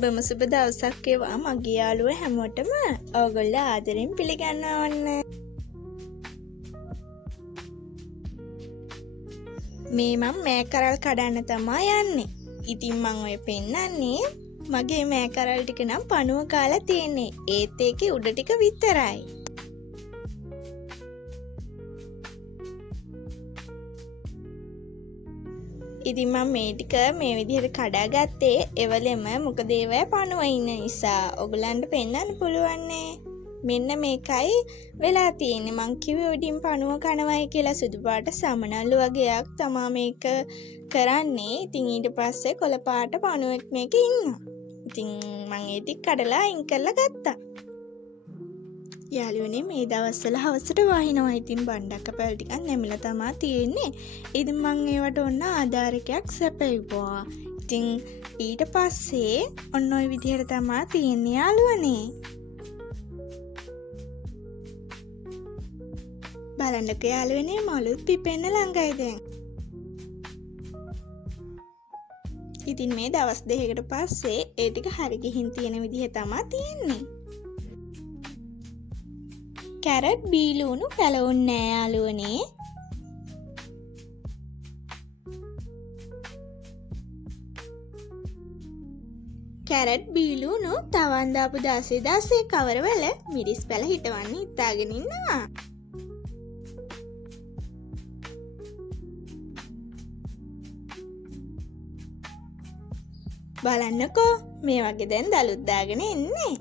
සුබම සුබ දවසක් වේවා මගේ යාළුවෝ හැමෝටම. ඕගොල්ලෝ ආදරෙන් පිළිගන්නවා ඔන්න. මේ මම මෑකරල් කඩන්න තමයි යන්නේ. ඉතින් මම ඔය පෙන්නන්නේ මගේ මෑකරල් ටික නම් පණුව කාලා තියෙන්නේ. ඒත් ඒකේ උඩ ටික විතරයි. ඉතින් මම මේ ටික මේ විදිහට කඩාගත්තේ එවලෙම මොකද ඒවැ පණුව ඉන්න නිසා. ඔයගලන්ට පෙන්වන්න පුළුවන් නේ. මෙන්න මේකයි වෙලා තියෙන්නේ. මං කිව්වේ උඩින් පණුව කනවයි කියලා. සුදු පාට සමනල්ලු වගේක් තමා මේක කරන්නේ. ඉතින් ඊට පස්සේ කොළ පාට පණුවෙක් මේකේ ඉන්නවා. ඉතින් මං ඒ ටික කඩලා අයින් කරලා ගත්තා. යාළුවනේ මේ දවස්වල හවසට වහිනවා. ඉතින් බණ්ඩක් අපල් ටිකක් නැමිලා තමා තියෙන්නේ. ඉතින් මං ඒවට ඔන්න ආධාරකයක් සැපෙව්වා. ඉතින් ඊට පස්සේ ඔන්න ඔය විදිහට තමා තියෙන්නේ යාළුවනේ. බලන්නකෝ යාළුවනේ මලුත් පිපෙන්න ළඟයි දැන්. ඉතින් මේ දවස් දෙකකට පස්සේ ඒ ටික හරි ගිහින් තියෙන විදිහ තමා තියෙන්නේ. කැරට් බීලුණු පැලවුන්නේ නෑ යාළුවනේ. කැරට් බීලුණු තවන් දාපු 16 කවරවල මිරිස් පැල හිටවන්න හිතාගෙන ඉන්නවා. බලන්නකෝ මේ වගේ දැන් දලුත් දාගෙන එන්නේ.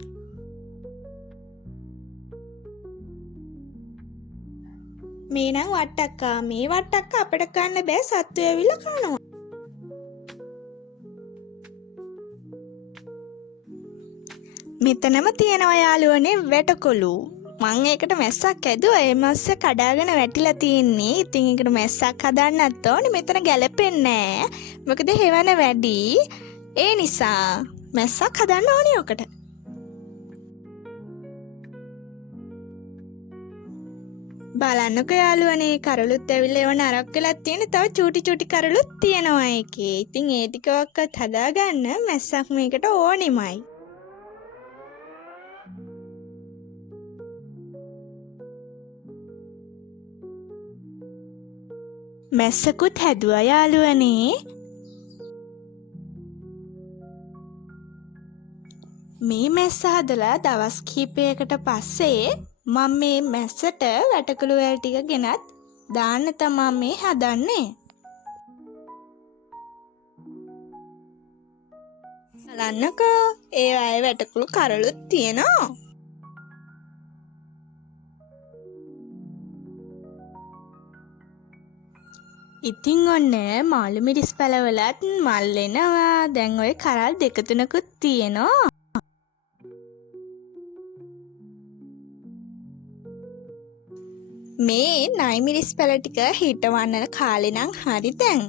මේ නම් වට්ටක්කා. මේ වට්ටක්කා අපිට කන්න බෑ, සත්තු ඇවිල්ලා කනවා. මෙතනම තියෙනවා යාළුවනේ වැටකොළු. මං ඒකට මැස්සක් ඇදුවා. ඒ මැස්ස කඩාගෙන වැටිලා තියෙන්නේ. ඉතින් ඒකට මැස්සක් හදන්නත් ඕනේ. මෙතන ගැලපෙන්නේ නෑ. මොකද හේවන වැඩි. ඒ නිසා මැස්සක් හදන්න ඕනේ ඔකට. බලන්නකෝ යාළුවනේ කරළුත් ඇවිල්ලා ඒව නරක් වෙලා තියෙන. තව චූටි චූටි කරළුත් තියෙනවා ඒකේ. ඉතින් ඒ ටිකවත් හදාගන්න මැස්සක් මේකට ඕනෙමයි. මැස්සකුත් හැදුවා යාළුවනේ. මේ මැස්ස හදලා දවස් කිහිපයකට පස්සේ මම මේ මැස්සට වැටකුළු වැල් ටික ගෙනත් දාන්න තමා මේ හදන්නේ. බලන්නකෝ ඒ අය වැටකුළු කරළුත් තියෙනවා. ඉතින් ඔන්න මාළු මිරිස් පැලවලත් මල් එනවා. දැන් ඔය කරල් දෙක තුනකුත් තියෙනවා. මේ නයි මිරිස් පැල ටික හිටවන්න කාලේ නම් හරි දැන්.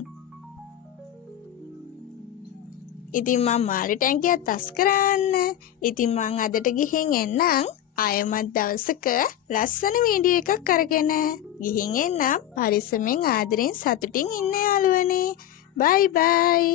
ඉතින් මම මාළු ටැංකියත් අස් කරන්න. ඉතින් මං අදට ගිහින් එන්නම්. ආයෙමත් දවසක ලස්සන වීඩියෝ එකක් අරගෙන ගිහින් එන්නම්. පරිස්සමෙන් ආදරෙන් සතුටින් ඉන්න යාළුවනේ. බයි බයි.